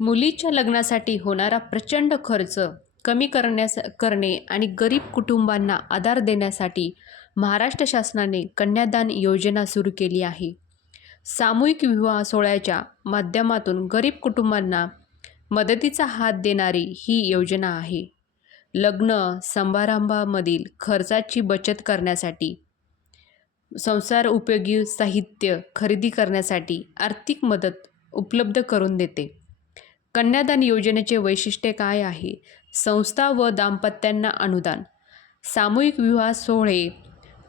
मुलीच्या लग्नासाठी होणारा प्रचंड खर्च कमी करण्यास करणे आणि गरीब कुटुंबांना आधार देण्यासाठी महाराष्ट्र शासनाने कन्यादान योजना सुरू केली आहे. सामूहिक विवाह सोहळ्याच्या माध्यमातून गरीब कुटुंबांना मदतीचा हात देणारी ही योजना आहे. लग्न समारंभामधील खर्चाची बचत करण्यासाठी संसार उपयोगी साहित्य खरेदी करण्यासाठी आर्थिक मदत उपलब्ध करून देते. कन्यादान योजनेचे वैशिष्ट्य काय आहे? संस्था व दाम्पत्यांना अनुदान. सामूहिक विवाह सोहळे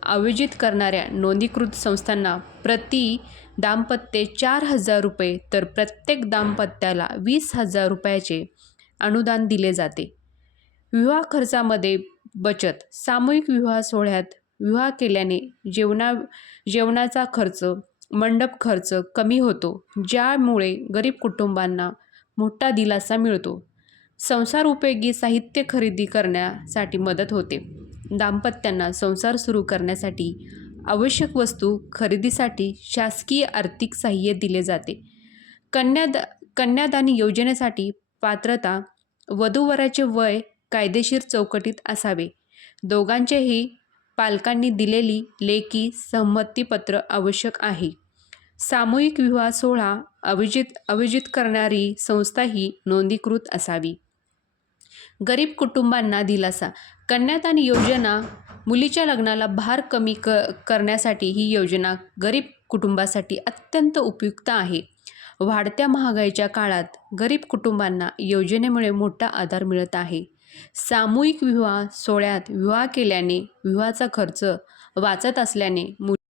आयोजित करणाऱ्या नोंदीकृत संस्थांना प्रति दाम्पत्य चार हजार रुपये तर प्रत्येक दाम्पत्याला वीस हजार रुपयाचे अनुदान दिले जाते. विवाह खर्चामध्ये बचत. सामूहिक विवाह सोहळ्यात विवाह केल्याने जेवणा जेवणाचा खर्च मंडप खर्च कमी होतो ज्यामुळे गरीब कुटुंबांना मोठा दिलासा मिळतो. संसार उपयोगी साहित्य खरेदी करण्यासाठी मदत होते. दाम्पत्यांना संसार सुरू करण्यासाठी आवश्यक वस्तू खरेदीसाठी शासकीय आर्थिक सहाय्य दिले जाते. कन्यादा कन्यादान योजनेसाठी पात्रता वधूवराचे वय कायदेशीर चौकटीत असावे. दोघांचेही पालकांनी दिलेली लेखी संमतीपत्र आवश्यक आहे. सामूहिक विवाह सोहळा आयोजित आयोजित करणारी संस्था ही नोंदीकृत असावी. गरीब कुटुंबांना दिलासा. कन्यादान योजना मुलीच्या लग्नाला भार कमी क करण्यासाठी ही योजना गरीब कुटुंबासाठी अत्यंत उपयुक्त आहे. वाढत्या महागाईच्या काळात गरीब कुटुंबांना योजनेमुळे मोठा आधार मिळत आहे. सामूहिक विवाह सोहळ्यात विवाह केल्याने विवाहाचा खर्च वाचत असल्याने मु